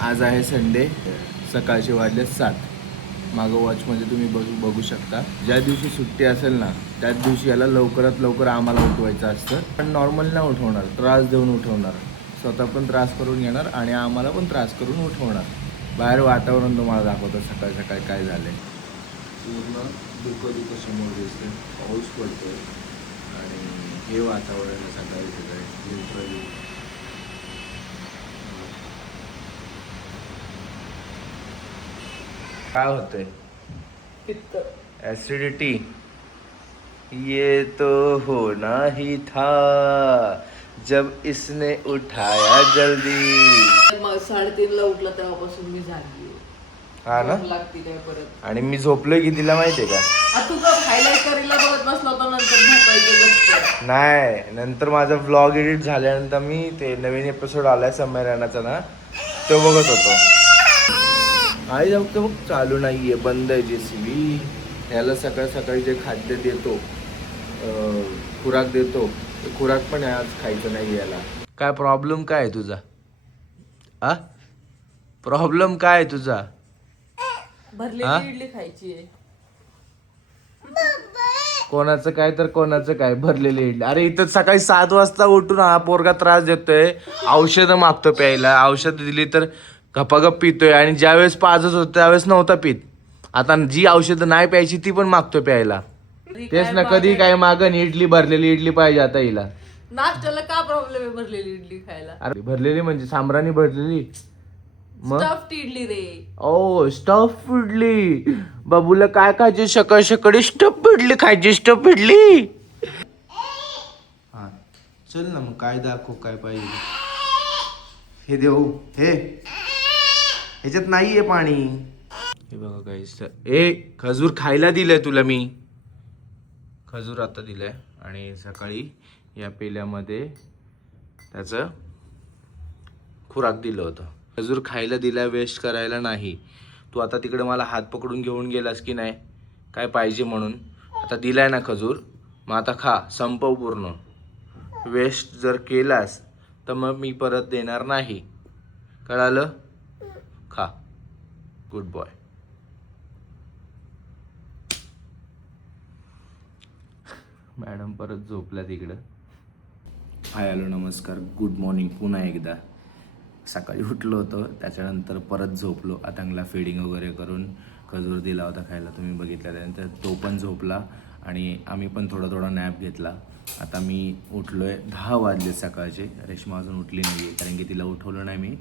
आज आहे संडे, सकाळचे वाजले 7. मागं वॉचमध्ये तुम्ही बघू शकता. ज्या दिवशी सुट्टी असेल ना त्याच दिवशी याला लवकरात लवकर आम्हाला उठवायचं असतं. पण नॉर्मल नाही उठवणार, त्रास देऊन उठवणार. स्वतः पण त्रास करून घेणार आणि आम्हाला पण त्रास करून उठवणार. बाहेर वातावरण तुम्हाला दाखवतं सकाळ सकाळी काय झालं आहे. पूर्ण दुःख समोर दिसते, पाऊस पडतोय आणि हे वातावरण सकाळी सकाळी लिटरली काय होतंय? एसिडिटी. ये तो होना ही था जब इसने उठाया जल्दी. मग 3:30ला उठला तेव्हापासून मी जागी हा ना. लागते काय परत. आणि मी झोपलोय कितीला माहितीये का? तू का हायलाइट करीला बघत बसला होता नंतर झोपायचं. नाही, नंतर माझा व्लॉग एडिट झाल्यानंतर मी ते नवीन एपिसोड आलाय संमेलनाचा ना, तो बघत होतो. आई जाऊ तर बघ चालू नाहीये, बंद आहे JCB. याला सकाळ सकाळी जे खाद्य देतो, खुराक देतो, ते खुराक पण आज खायचं नाही याला. काय प्रॉब्लेम काय आहे तुझा? आ प्रॉब्लेम काय आहे तुझा? भरलेली इडली खायची आहे. कोणाचं काय तर कोणाचं काय भरलेली इडली. अरे इथं सकाळी 7 वाजता उठून हा पोरगा त्रास देतोय, औषधं मागतो प्यायला. औषध दिली तर गपागप पितोय आणि ज्यावेळेस पाजत होतो त्यावेळेस नव्हता पित. आता जी औषधं नाही प्यायची ती पण मागतो प्यायला. तेच ना, कधी काय मागन इडली, भरलेली इडली पाहिजे आता हिला. नाश्त्याला का प्रॉब्लेम आहे भरलेली इडली खायला? अरे भरलेली म्हणजे सांबरानी भरलेली. मग स्टफ्ड इडली रे. ओ स्टफ इडली. बाबूला काय खायची सकाळी सकाळी? स्टफ इडली खायची, स्टफ इडली. हा चल ना मग काय दाखव, काय पाहिजे हे देऊ. ह्याच्यात नाहीये पाणी. हे बघा काय, खजूर खायला दिलंय तुला मी. खजूर आता दिलंय आणि सकाळी या पेल्यामध्ये त्याचं खुराक दिलं होतं. खजूर खायला दिला, वेस्ट करायला नाही. तू आता तिकडे मला हात पकडून घेऊन गेलास की नाही काय पाहिजे म्हणून. आता दिलाय ना खजूर, मग आता खा, संपव पूर्ण. वेस्ट जर केलास तर मग मी परत देणार नाही, कळालं? खा, गुड बॉय. मॅडम परत झोपल्या तिकडं. हाय हॅलो नमस्कार, गुड मॉर्निंग पुन्हा एकदा. सकाळी उठलो होतो, त्याच्यानंतर परत झोपलो. आतंगला फिडिंग वगैरे करून खजूर दिला होता खायला, तुम्ही बघितलं. त्यानंतर तो पण झोपला आणि आम्ही पण थोडा नॅप घेतला. आता मी उठलो आहे, 10 वाजले सकाळचे. रेश्मा अजून उठली नाही आहे, कारण की तिला उठवलं नाही मी.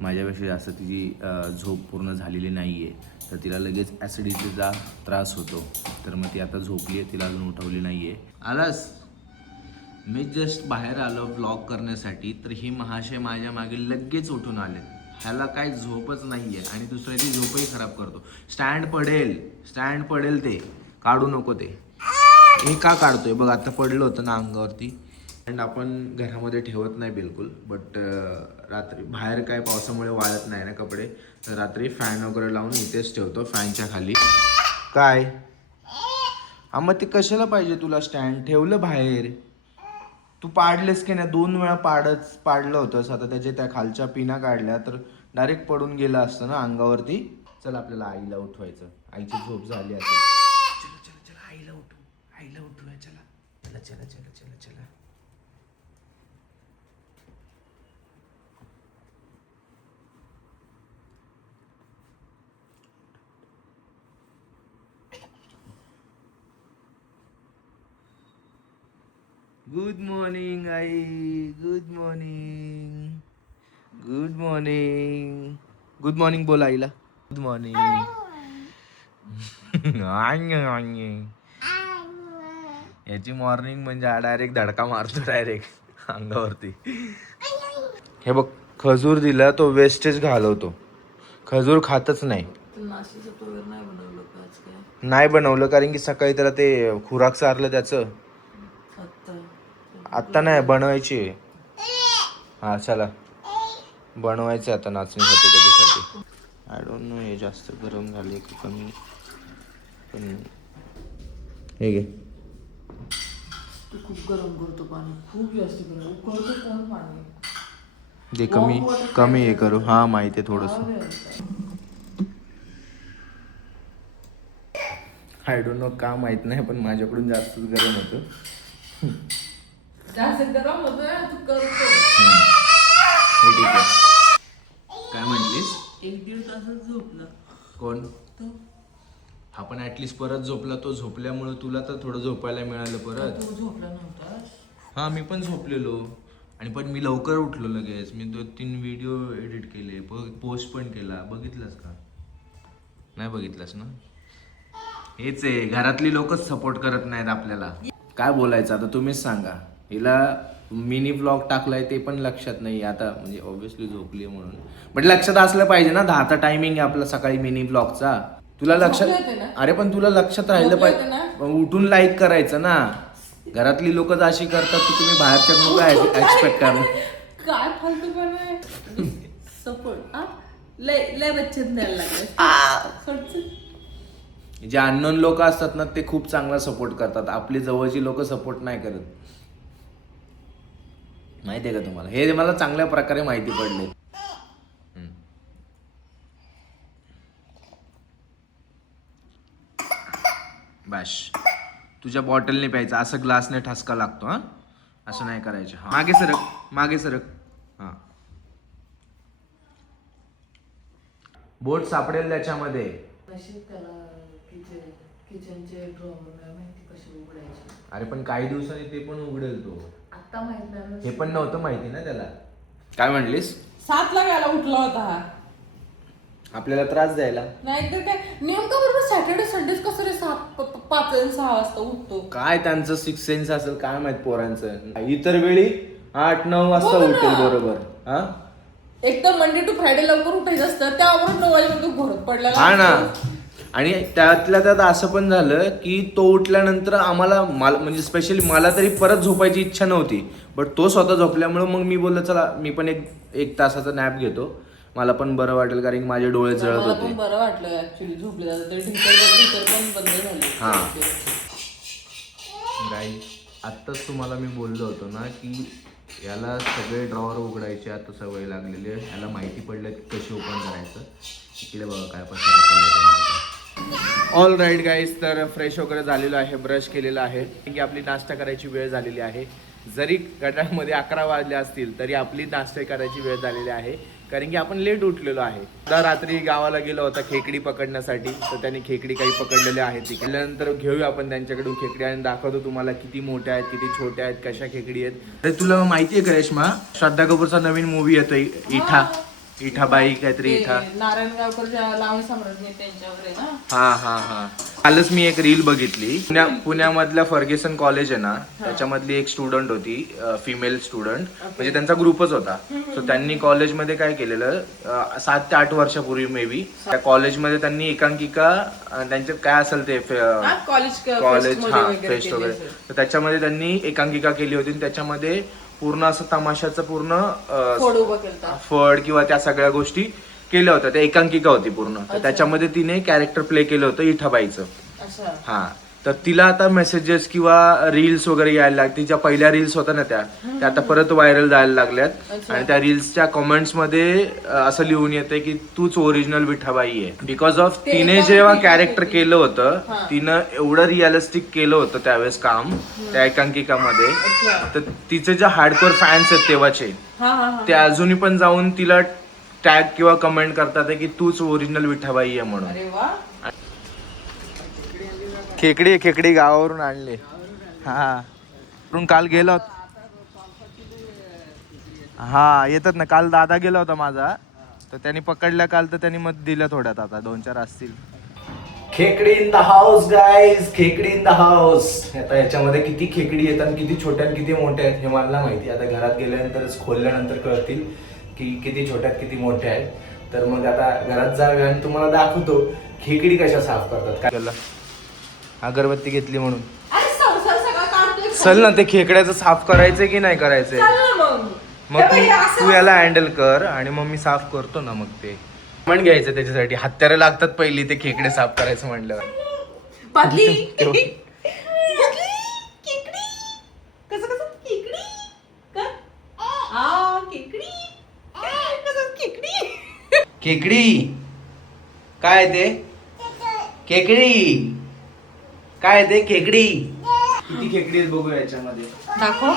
माझ्यापेक्षा जास्त तिची झोप पूर्ण झालेली नाही आहे, तर तिला लगेच ॲसिडिटीचा त्रास होतो. तर मग ती आता झोपली आहे, तिला अजून उठवली नाही आहे. आलास? मी जस्ट बाहेर आलो व्लॉग करण्यासाठी, तर ही महाशय माझ्या मागे लगेच उठून आले. ह्याला काय झोपच नाही आहे आणि दुसऱ्याची झोपही खराब करतो. स्टँड पडेल ते काढू नको. ते हे का काढतोय बघ, आता पडलं होतं ना अंगावरती. अँड आपण घरामध्ये ठेवत नाही बिलकुल, बट रात्री बाहेर काय पावसामुळे वाळत नाही ना कपडे, तर रात्री फॅन वगैरे लावून इथेच ठेवतो फॅनच्या खाली. काय हा मग ते कशाला पाहिजे तुला स्टँड? ठेवलं बाहेर. तू पाडलेस की नाही, 2 वेळा पाडलं होतंस. आता त्याच्या त्या खालच्या पिना काढल्या तर डायरेक्ट पडून गेला असतं ना अंगावरती. चल आपल्याला आईला उठवायचं, आईची झोप झाली असेल. चला आईला उठवूया. चला. Good morning I, good morning बोल आईला. Good morning. याची मॉर्निंग म्हणजे हा डायरेक्ट धडका मारतो डायरेक्ट अंगावरती. हे बघ, खजूर दिला तो वेस्टेज घालवतो. खजूर खातच नाही. नाही बनवलं कारण की सकाळी त्याला ते खुराक चारलं त्याचं. आत्ता नाही, बनवायची. हा चला बनवायचं आता नाचणीसाठी त्याच्यासाठी. आय डोंट नो हे जास्त गरम झाले की कमी, पण हे घे. तू खूप गरम करतो पाणी, खूप जास्त गरम उकळतो कोण पाणी. ते कमी कमी हे करू. हा माहिती आहे थोडस. आय डोंट नो का माहित नाही, पण माझ्याकडून जास्तच गरम होतं. जास्त गरम होतोय तू करतो. हे ठीक आहे. काय म्हटलीस? 1-1.5 तासच झोपला कोण? तो. हा पण ऍटलीस्ट परत झोपला. तो झोपल्यामुळे तुला तर थोडं झोपायला मिळालं परत. तू झोपला नव्हतास. हा मी पण झोपलेलो. आणि पण मी लवकर उठलो लगेच. मी 2-3 व्हिडिओ एडिट केले, पोस्ट पण केला. बघितलास का? नाही बघितलास ना? हेच आहे, घरातली लोकच सपोर्ट करत नाहीत आपल्याला. काय बोलायचं आता तुम्हीच सांगा. हिला मिनी ब्लॉग टाकलाय ते पण लक्षात नाही आता, म्हणजे ऑब्व्हियसली झोपली म्हणून. बट लक्षात असलं पाहिजे ना, 10चा टायमिंग आहे आपला सकाळी मिनी ब्लॉगचा. तुला लक्षात, अरे पण तुला लक्षात राहिलं पाहिजे. उठून लाईक करायचं ना. घरातली लोक अशी करतात की तुम्ही बाहेरच्या काय एक्सपेक्ट करा. काय फालतूपणा आहे. सपोर्ट लय बच्चन द्यायला लागले. जे अननोन लोक असतात ना, ते खूप चांगला सपोर्ट करतात. आपली जवळची लोक सपोर्ट नाही करत. माहितीये का तुम्हाला? हे मला चांगल्या प्रकारे माहिती पडले. बस तुझ्या बॉटलने प्यायचं, असं ग्लासने ठसका लागतो. हा असं नाही करायचं. मागे सरक, मागे सरक. हा बोट सापडेल त्याच्यामध्ये. किचनचे ड्रॉवर नाही माहिती कशी उघडायची. अरे पण काही दिवसांनी ते पण उघडेल. तो आता माहित नाही. हे पण नव्हतं माहिती ना त्याला. काय म्हणलीस? 7ला गेला उठला होता हा. आपल्याला त्रास द्यायला. नाहीतर काय नेमकं बरोबर सॅटर्डे संडेच कसं रे 5 आणि 6 वाजता उठतो. काय त्यांचं 6 सेन्स असेल काय माहित पोरांचं. इतर वेळी 8-9 वाजता उठेल बरोबर. हा एक तर मंडे टू फ्रायडे लवकर उठायचं असतं, त्यावरून 9 वाजेपर्यंत घोरत पडलेला. हा ना. आणि त्यातल्या त्यात असं पण झालं की तो उठल्यानंतर आम्हाला म्हणजे स्पेशली मला तरी परत झोपायची इच्छा नव्हती. बट तो स्वतः झोपल्यामुळे मग मी बोललो चला मी पण एक तासाचा नॅप घेतो, मला पण बरं वाटेल, कारण माझे डोळे जळत मला होते. पण बरं वाटलं ऍक्च्युली झोपले जातं. ते ढिंकर पण बंद झाले. हा गाईज, आत्ताच तुम्हाला मी बोललो होतो ना की याला सगळे ड्रॉवर उघडायचे आता सवय लागलेली आहे. याला माहिती पडलं की कशी ओपन करायचं. इकडे बघा काय पण. ऑल राईट गाईज, तर फ्रेश वगैरे झालेलं आहे, ब्रश केलेला आहे, की आपली नाश्ता करायची वेळ झालेली आहे. जरी घड्याळमध्ये 11 वाजले असतील तरी आपली नाश्ता करायची वेळ झालेली आहे, कारण की आपण लेट उठलेलो आहे. आता रात्री गावाला गेलो होता खेकडी पकडण्यासाठी, तर त्यांनी खेकडी काही पकडलेल्या आहेत. तिकडल्यानंतर घेऊया आपण त्यांच्याकडून खेकडी आणि दाखवतो तुम्हाला किती मोठ्या आहेत, किती छोट्या आहेत, कशा खेकडी आहेत. तर तुला माहिती आहे का रेश्मा, श्रद्धा कपूरचा नवीन मूवी येतोय इठाबाई काहीतरी. नारायणगावकरच्या लावणी सम्राटने त्यांच्यावर आहे ना. हा कालच मी एक रील बघितली. पुण्यामधल्या फर्ग्युसन कॉलेज आहे ना, त्याच्यामधली एक स्टुडंट होती, फिमेल स्टुडंट, म्हणजे त्यांचा ग्रुपच होता. सो त्यांनी कॉलेजमध्ये काय केलेलं, 7 ते 8 वर्षापूर्वी मे बी त्या कॉलेजमध्ये त्यांनी एकांकिका, त्यांचे काय असेल ते कॉलेज फेस्ट वगैरे, तर त्याच्यामध्ये त्यांनी एकांकिका केली होती. त्याच्यामध्ये पूर्ण असं तमाशाचं पूर्ण फड किंवा त्या सगळ्या गोष्टी केल्या होत्या. त्या एकांकिका होती पूर्ण. तर त्याच्यामध्ये तिने कॅरेक्टर प्ले केलं होतं इठाबाईचं. हा तर तिला आता मेसेजेस किंवा रील्स वगैरे यायला लागल्या. तिच्या पहिल्या रील्स होत्या ना त्या आता परत व्हायरल जायला लागल्यात. आणि त्या रील्सच्या कमेंट्स मध्ये असं लिहून येते की तूच ओरिजिनल विठाबाई आहे. बिकॉज ऑफ तिने जेव्हा कॅरेक्टर केलं होतं, तिनं एवढं रिअलिस्टिक केलं होतं त्यावेळेस काम त्या एकांकिकामध्ये. तर तिचे जे हार्डकोर फॅन्स आहेत तेव्हाचे, ते अजूनही पण जाऊन तिला टॅग किंवा कमेंट करतात की तूच ओरिजिनल विठाबाई आहे म्हणून. खेकडी गावावरून आणले. हा काल गेलो. हा येतात ना, काल दादा गेला होता माझा, तर त्यांनी पकडल्या काल, तर त्यांनी मग दिल्या थोड्यात, आता 2-4 असतील. खेकडी इन द हाऊस गाईज, खेकडी इन द हाऊस. आता याच्यामध्ये किती खेकडी येतात, किती छोट्या किती मोठ्या आहेत हे मला माहिती. आता घरात गेल्यानंतरच खोलल्यानंतर कळतील की किती छोट्यात किती मोठ्या आहेत. तर मग आता घरात जाऊया आणि तुम्हाला दाखवतो खेकडी कशा साफ करतात. काय केलं, अगरबत्ती घेतली म्हणून चल ना, ते खेकड्याचं साफ करायचंय की नाही करायचंय. मग तू याला हँडल कर आणि मग मी साफ करतो ना. मग ते पण घ्यायचं त्याच्यासाठी, हत्यारे लागतात पहिली ते खेकडे साफ करायचं म्हणलं. खेकडी काय ते खेकडी काय ते खेकडी किती खेकडी आहेत बघू याच्यामध्ये. दाखव.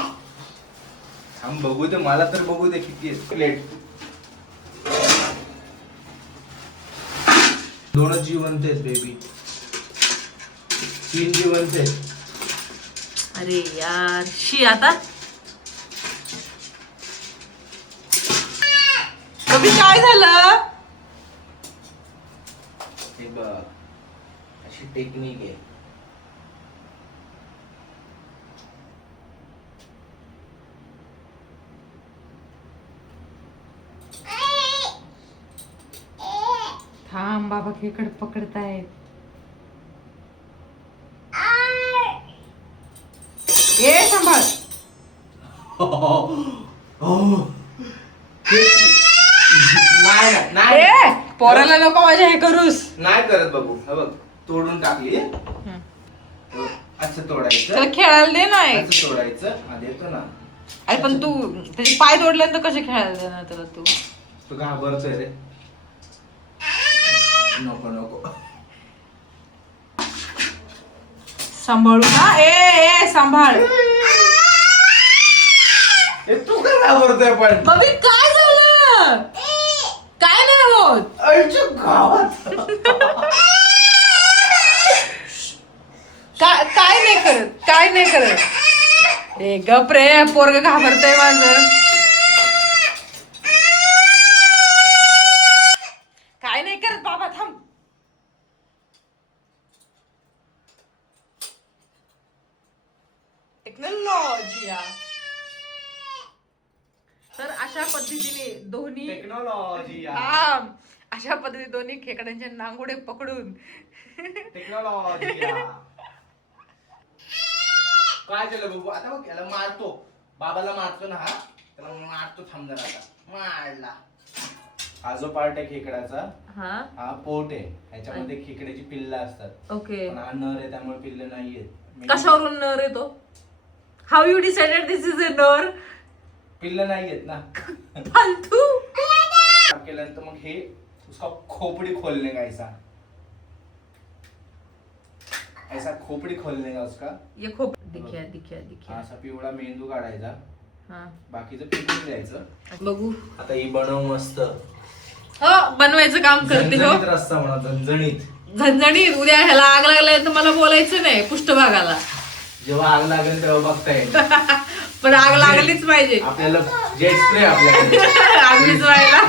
थांब बघू दे मला तर बघू दे किती आहेत. प्लेट 2 जिवंत आहेत बेबी 3 जिवंत आहेत. अरे यार शी आता कभी काय झालं. हे बघ अशी टेक्निक आहे. थांब बाबा खेकड पकडतायत. ए सांभाळ. नाही ए पोराला नको माझ्या हे करूस. नाही करत बघू. हे बघ तोडून टाकली. असं तोडायचं त्याला खेळायला दे नाही. असं तोडायचं आधी येतो ना. अरे पण तू त्याचे पाय तोडल्यानंतर कसे खेळायला देणार त्याला तू. तू घाबरतोय रे. नको नको सांभाळू ना. ए सांभाळ. तू काय घाबरतोय पण. बबी काय झालं. काय नाही होत. आईच्या गावात काय नाही करत. काय नाही करत. ए गप रे पोरग घाबरतय माझं. काय नाही करत बाबा थांब. टेक्नॉलॉजी. तर अशा पद्धतीने दोन्ही टेक्नॉलॉजी अशा पद्धतीने दोन्ही खेकड्यांचे नांगोडे पकडून टेक्नॉलॉजी काय झालं बाबू. आता बघ याला मारतो. बाबाला मारतो ना. हा त्याला मारतो. थांब जरा आता मारला. हा जो पार्ट आहे खेकड्याचा हा पोट आहे. ह्याच्यामध्ये खेकड्याची पिल्ल असतात. ओके. पण हा नर आहे त्यामुळे पिल्ल नाहीये. कशावरून नर येतो. How you decided this is a नर. पिल्ल नाहीयेत ना. फालतू केल्यानंतर मग हे उसका खोपड़ी खोलने का ऐसा खोपड़ी खोलने का उसका. ये खूप दिख्या असा पिवळा मेंदू काढायचा. हा बाकीचं पिकून द्यायचं. बघू. आता ही बनव मस्त. हो बनवायचं काम करते हो. झणझणीत रस्सा म्हणा. झणझणीत झणझणीत. उद्या ह्याला आग लागल्या तर मला बोलायचं नाही पृष्ठभागाला. जेव्हा आग लागेल तेव्हा बघता येईल. पण आग लागलीच पाहिजे आपल्याला जेट स्प्रे आपल्याकडे आग विझवायला.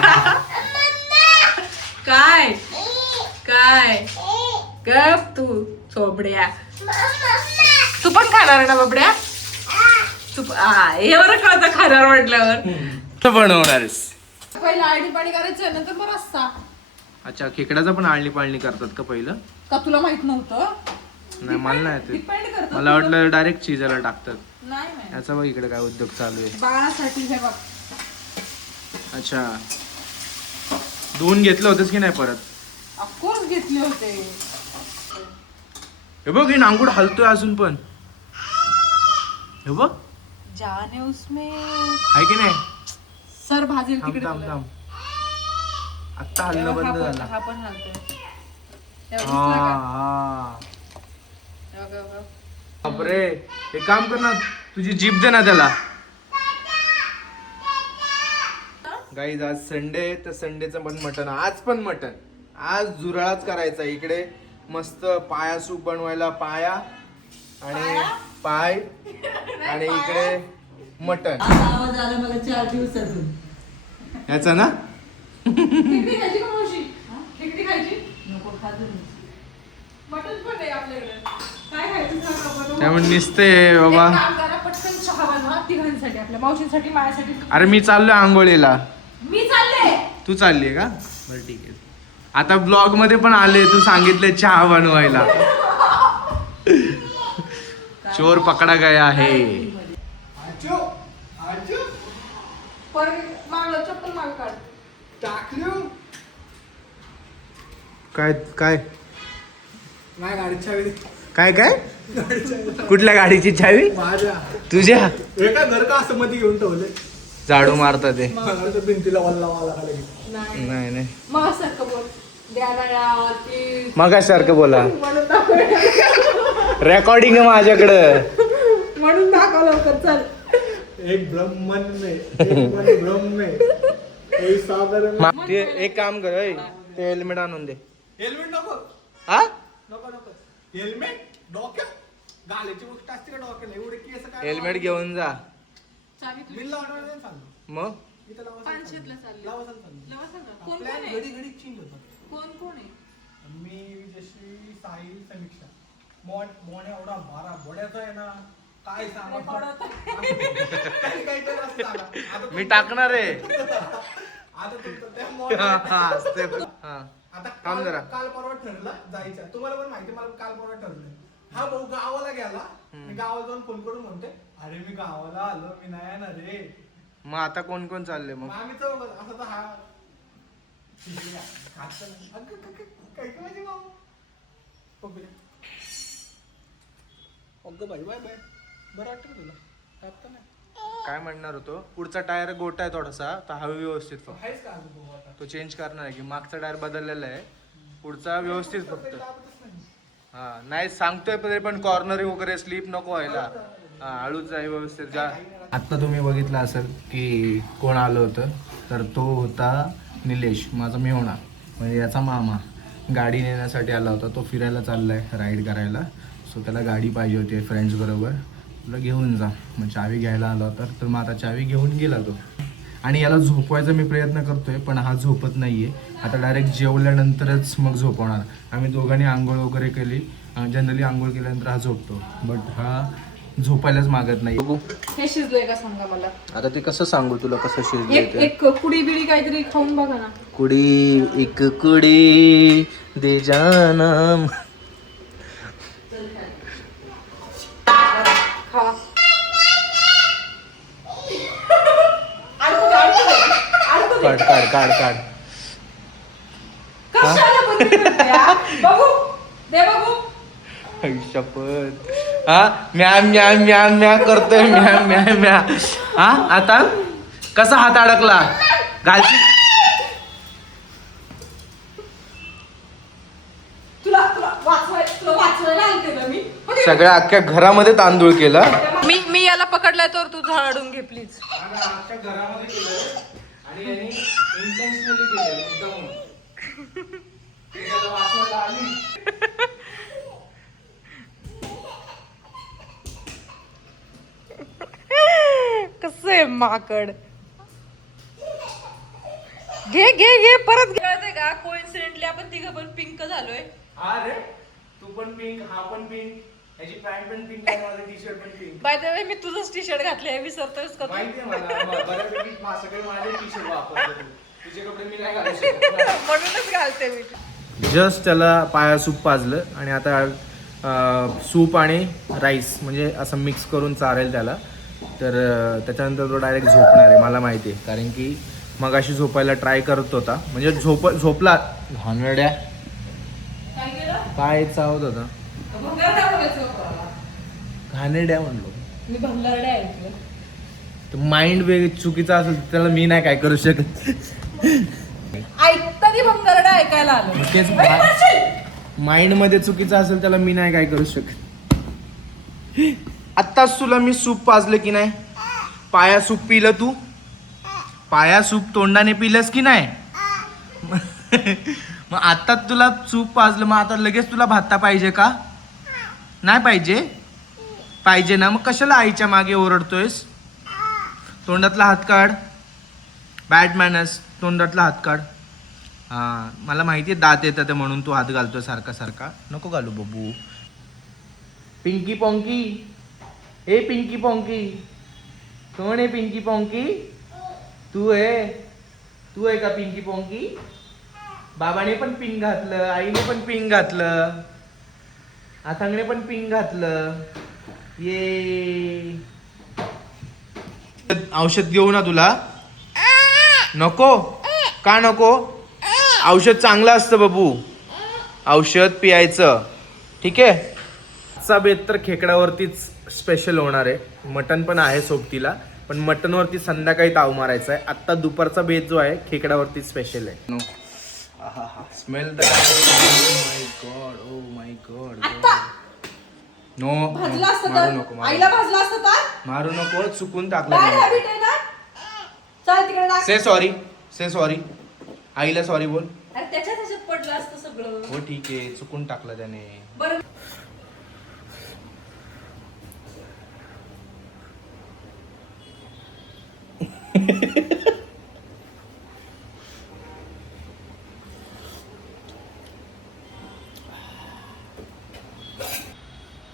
काय काय गप तू चोबड्या. तू पण खाणार ना बाबड्या. तू हे बरं कळतं खाणार म्हटल्यावर. बनवणारच. पहिला आळणी पाणी करायचं नंतर मग रस्सा. अच्छा खेकड्याचा पण आळणी पाळणी करतात का पहिलं. का तुला माहित नव्हतं. नाही मला नाही डिपेंड ते. करतं. मला वाटलं डायरेक्ट चिजायला टाकतात. नाही याचा बघ इकडे काय उद्योग चालू आहे. बाळासाठी हे बघ. अच्छा धुवून घेतलं होतंस की नाही परत. ऑफकोर्स घेतले होते. हे बघ हे नांगूड हलतोय अजून पण. हे बघ जाने उसमें आहे की नाही. सर भाजेल थांब तिकडे. थांब थांब. आता हलणं बंद झालं. हा पण हलतोय. हा बापरे. एक काम कर ना तुझी जीभ दे ना त्याला. गाईज आज संडे तर संडेचं पण मटण. आज पण मटण. आज जुराळाच करायचा. इकडे मस्त पाया सूप बनवायला. पाया आणि पाय आणि इकडे मटण. आवाज आला मला 4 दिवसातून. याचा ना खेकडी खायची का मावशी. खेकडी खायची. नको खातो मी. मटण पण आहे आपल्याकडे. काय खायचं सांग आपण. त्यामुळे निसते बाबा. एक काम करा, पटकन चहा बनवा तिघांसाठी. आपल्या मावशींसाठी माझ्यासाठी. अरे मी चाललोय आंघोळीला. मी चालले. तू चालली आहे का. बरं ठीक आहे. आता ब्लॉग मध्ये पण आले. तू सांगितलं चहा बनवायला. चोर पकडा गया है. मागलं चप्पल माग काढ. काय काय माझ्या गाडीची चावी दे. काय काय कुठल्या गाडीची चावी. माझ्या तुझ्या हे काय घर का असं मध्ये घेऊन ठेवलंय. झाडू मारतात ते. भिंतीला वल्ला वाला का लगेच. नाही नाही मग असं बोल द्यावरती मग सारखं बोला. म्हणून दाखव रेकॉर्डिंग आहे माझ्याकडं. म्हणून दाखव लवकर चल. एक ब्रह्मन में एक मन ब्रह्म में कोई साधारण ते एक काम कर ओय, ते हेल्मेट आणून दे. हेल्मेट नको हा नको नको हेल्मेट डोक्यात घालायची गोष्ट असते का डोक्याला एवढे केस काय हेल्मेट घेऊन जा. चावी तुझी. मी लावणार नाही चाललो मग इथं लावा पानशेतला चालली. लावा चाललो लावा सांगा. कोण प्लॅन कोण आहे? घडी घडी चेंज होतात कोण कोण आहे? मी विजयश्री साहिल समीक्षा मोण्या एवढा बारा बोड्याचा आहे ना काय सांगा काही तर असं सांगा. आता मी टाकणार आहे. आता तुमचं त्या हा, हा, असते. हा. आता थांब जरा. काल परवा ठरलं जायचं तुम्हाला पण माहिती मला काल परवा ठरलं हा भाऊ गावाला गेला मी गावाला जाऊन फोन करून म्हणते अरे मी गावाला आलो मी नाही येणार रे मग आता कोण कोण चालले मग? मग आम्ही चौघ असं तर हा ठीक आहे, खातं नाही. अगं, काय काय माझी भाऊ ओके अगं बाई बाय बाय बरं वाटतं तुला खातं नाही काय म्हणणार होतो, पुढचा टायर गोटा आहे थोडासा, तर हवा व्यवस्थित फक्त आहेच का अजून भाऊ आता तो चेंज करणार आहे की मागचा टायर बदललेला आहे, पुढचा व्यवस्थित फक्त. दाबतच नाही. हा नाही सांगतोय तरी पण कॉर्नर वगैरे स्लिप नको व्हायला. हा हळूच आहे व्यवस्थित जा. आत्ता तुम्ही बघितलं असेल की कोण आलं होतं, तर तो होता निलेश, माझा मेहुणा म्हणजे याचा मामा. गाडी नेण्यासाठी आला होता, तो फिरायला चाललाय राईड करायला. सो त्याला गाडी पाहिजे होती फ्रेंड्स बरोबर, तुला घेऊन जा. मग चावी घ्यायला आला होता, तर मग आता चावी घेऊन गेला तो. आणि याला झोपवायचा मी प्रयत्न करतोय पण हा झोपत नाहीये. आता डायरेक्ट जेवल्यानंतरच मग झोपवणार. आम्ही दोघांनी आंघोळ वगैरे केली, जनरली आंघोळ केल्यानंतर हा झोपतो, बट हा झोपायलाच मागत नाही. बघू हे शिजलंय का सांगा मला. आता ते कसं सांगू तुला कसं शिजलंय एक ते. एक कुडी बिडी काहीतरी खाऊन बघा ना. कुड़ी एक कुड़ी दे जानम. खा. काढ काढ काढ काढ. कशाला बंद करते हा? बघू दे बघू. आई शपथ. हा म्या म्या म्या म्या करतोय, म्या म्या म्या. हा आता कसा हात अडकला घालची. तुला वाचवायला आणते ना मी. सगळ्या अख्ख्या घरामध्ये तांदूळ केला. मी याला पकडलाय तर तू झाडून घे प्लीज. अख्ख्या घरामध्ये केलं आणि यांनी इंटेन्शनली केलं एकदम. ते त्याला वाचवायला आली. कसं आहे माकड. घे घे घे परत कळतंय का कोइन्सिडेंटली आपण तिघं पण पिंक झालोय. अरे तू पण पिंक, हा पण पिंक, याची पॅन्ट पण पिंक आहे, माझं टी शर्ट पण पिंक. बाय द वे मी तुझंच टी शर्ट घातलंय विसरतोयस का तू? माहितीये मला, बऱ्यापैकी सगळे माझे टी शर्ट वापरतो. तुझे कपडे मी नाही घालू शकत. म्हणूनच घालते मी. जस्ट त्याला पाया सूप पाजलं आणि आता सूप आणि राईस म्हणजे असं मिक्स करून चारेल त्याला. तर त्याच्यानंतर तो डायरेक्ट झोपणार आहे मला माहिती आहे, कारण की मग अशी झोपायला ट्राय करत होता, म्हणजे झोपला घाणेरड्या. काय केलं? काय चावत होता भंगारड्या बोलायचं. घाणेरड्या म्हणलो. मी भंगारड्या ऐकलं. माइंड वेग चुकीचा असेल तर त्याला मी नाही काय करू शकत. ऐकतानी भंगारड्या ऐकायला आलो. मग तेच माइंड मध्ये चुकीचं असेल त्याला मी नाही काय करू शकत. आत्ताच तुला मी सूप पाजलं की नाही, पाया सूप पिलं तू, पाया सूप तोंडाने पिलंस की नाही. मग आता तुला सूप पाजलं, मग आता लगेच तुला भाता पाहिजे का? नाही पाहिजे. पाहिजे ना, मग कशाला आईच्या मागे ओरडतोयस. तोंडातला हात काढ. Bad manners. तोंडातला हात काढ. हां मला माहिती आहे दात येतात म्हणून तू हात घालतोय सारखा सारखा. नको घालू बबू. पिंकी पॉंकी. ए पिंकी पॉंकी. कोण आहे पिंकी पॉंकी? तू आहे का पिंकी पॉंकी? बाबाने पण पिंक घातलं, आईने पण पिंक घातलं, आथांगने पण पिंक घातलं. ये औषध घेऊ ना तुला? नको. का नको? औषध चांगलं असतं बाबू, औषध पियायचं. ठीक आहे. आजचा बेत तर खेकड्यावरतीच स्पेशल होणार आहे. मटण पण आहे सोबतीला, पण मटनवरती संध्याकाळी ताव मारायचा आहे. आत्ता दुपारचा बेत जो आहे खेकड्यावरती स्पेशल आहे. स्मेल माय गॉड नो भाजला असतं मारू तर नको आईला भाजला असतं तर मारू नको चुकून बॅड टाकलं. हॅबिट आहे ना. चल तिकडे टाक. से सॉरी आईला सॉरी बोल. अरे त्याच्यात पडलं असतं सगळं. हो ठीक आहे चुकून टाकलं त्याने. बरं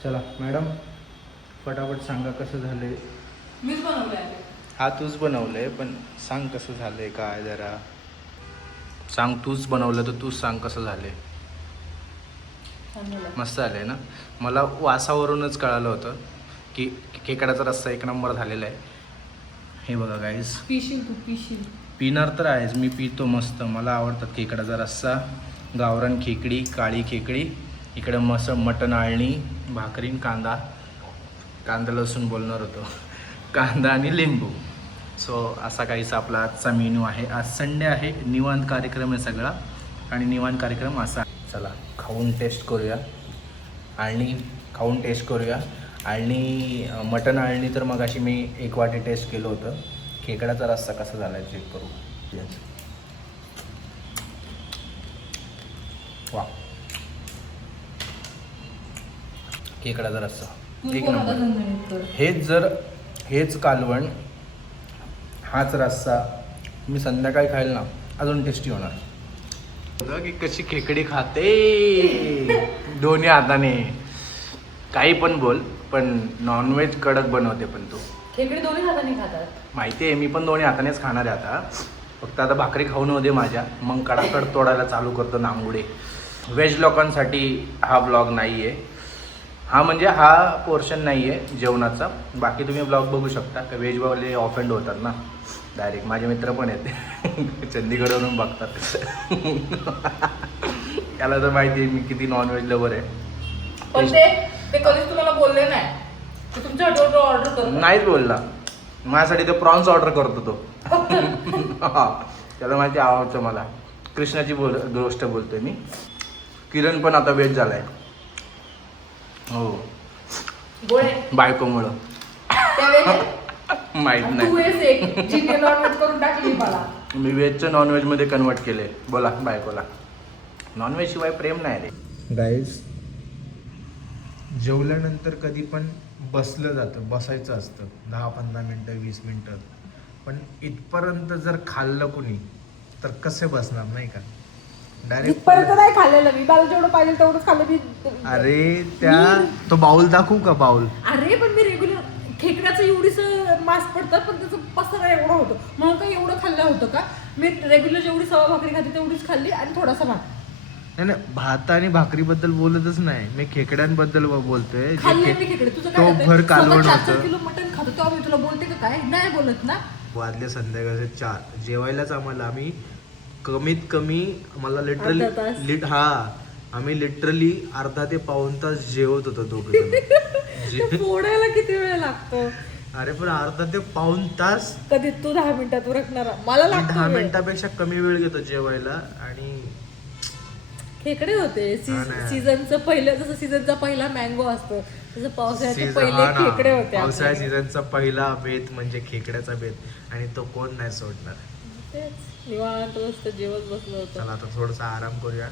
चला मॅडम फटाफट सांगा कसं झालंय. मीच बनवलंय. हा तूच बनवलंय पण सांग कसं झालंय काय जरा सांग. तूच बनवलं तर तूच सांग कसं झालंय. छान झालं. मस्त झालंय ना. मला वासावरूनच कळालं होतं की खेकड्याचा रस्सा एक नंबर झालेला आहे. हे बघा गाईज पिशील तू पिशील. पिणार तर आहेच मी पितो मस्त. मला आवडतात खेकड्याचा रस्सा, गावरान खेकडी, काळी खेकडी, इकडं मटण आळणी, भाकरीन कांदा लसूण बोलणार होतो कांदा आणि लिंबू. सो असा काहीसा आपला आजचा मेनू आहे. आज संडे आहे, निवांत कार्यक्रम आहे सगळा आणि निवांत कार्यक्रम असा. चला खाऊन टेस्ट करूया. आळणी खाऊन टेस्ट करूया. आळणी मटण आळणी तर मग अशी मी 1 वाटी टेस्ट केलं होतं. खेकड्याचा रस्सा कसा झाला चेक करू. वा खेकड्याचा रस्सा एक नंबर. हेच कालवण हाच रस्सा मी संध्याकाळी खायला ना अजून टेस्टी होणार. की कशी खेकडी खाते दोन्ही हाताने. काही पण बोल पण नॉनव्हेज कडक बनवते. पण तू खेकडे दोन्ही हाताने खातात. माहिती आहे मी पण दोन्ही हातानेच खाणार आहे आता. फक्त आता भाकरी खाऊन होते माझ्या मग कडाकड तोडायला चालू करतो नांगुडे. व्हेज लोकांसाठी हा ब्लॉग नाही आहे. हा म्हणजे हा पोर्शन नाही आहे जेवणाचा. बाकी तुम्ही ब्लॉग बघू शकता का व्हेजवाले ऑफेंड होतात ना डायरेक्ट. माझे मित्र पण आहेत चंदीगडवरून बघतात त्याला तर माहिती आहे मी किती नॉनव्हेज लवर आहे. पण ते कधीच तुम्हाला बोलले नाही की तुमच्या हॉटेलवर ऑर्डर कर. नाहीच बोलला. माझ्यासाठी ते प्रॉन्स ऑर्डर करतो तो त्याला माहिती आवडतं मला. कृष्णाची गोष्ट बोलतोय मी. किरण पण आता व्हेज झालाय. हो गोळे बायकोमुळं माहित तू नाही. आहेस एक जिने नॉनव्हेज करून टाकली मला. मी व्हेजचं नॉनव्हेजमध्ये कन्वर्ट केले. बोला बायकोला नॉनव्हेज शिवाय प्रेम नाही रे. गाईज जेवल्यानंतर कधी पण बसलं जातं, बसायचं असतं 10-15 मिनटं 20 मिनटं. पण इथपर्यंत जर खाल्लं कुणी तर कसे बसणार नाही का. डायरेक्ट इथपर्यंत नाही खाल्लेलं मी. मला जेवढं पाहिजे तेवढंच खाल्लं मी. अरे तो बाउल दाखवू का बाउल. अरे पण मी रेग्युलर खेकड्याचं एवढीच मास पडतं पण त्याचं पसरा एवढं होतं म्हणून काही एवढं खाल्लं होतं का. मी रेग्युलर जेवढी सवा भाकरी खाते तेवढीच खाल्ली आणि थोडासा भात. नाही भात आणि भाकरीबद्दल बोलतच नाही मी. खेकड्यांबद्दल बोलतोय. खाल्ले मी खेकडे. तुझं तो काय भर कालवण 4 होतं. किलो मटण खातो तेव्हा मी तुला बोलते का काय. नाही बोलत ना. वाजले संध्याकाळचे 4. जेवायलाच आम्ही कमीत कमी आम्हाला अर्धा तास. आम्ही लिटरली अर्धा ते पाऊण तास जेवत होतो दोघं. ते फोडायला किती वेळ लागतो. अरे पण अर्धा ते पाऊण तास. कधी तू 10 मिनिटात उरकणार. मला मी लागतो 10 वेळ. मिनिटापेक्षा कमी वेळ घेतो जेवायला. आणि खेकडे होते हा ना. सीझनचं पहिलं. जसं सीझनचा पहिला मँगो असतो तसं पावसाळ्याचे सीझन पहिले खेकडे होते पावसाळ्या आपल्याकडे. सीझनचा पहिला बेत म्हणजे खेकड्याचा बेत आणि तो कोण नाही सोडणार. तेच निवांत मस्त जेवत बसलो होतो. चला आता थोडासा आराम करूया.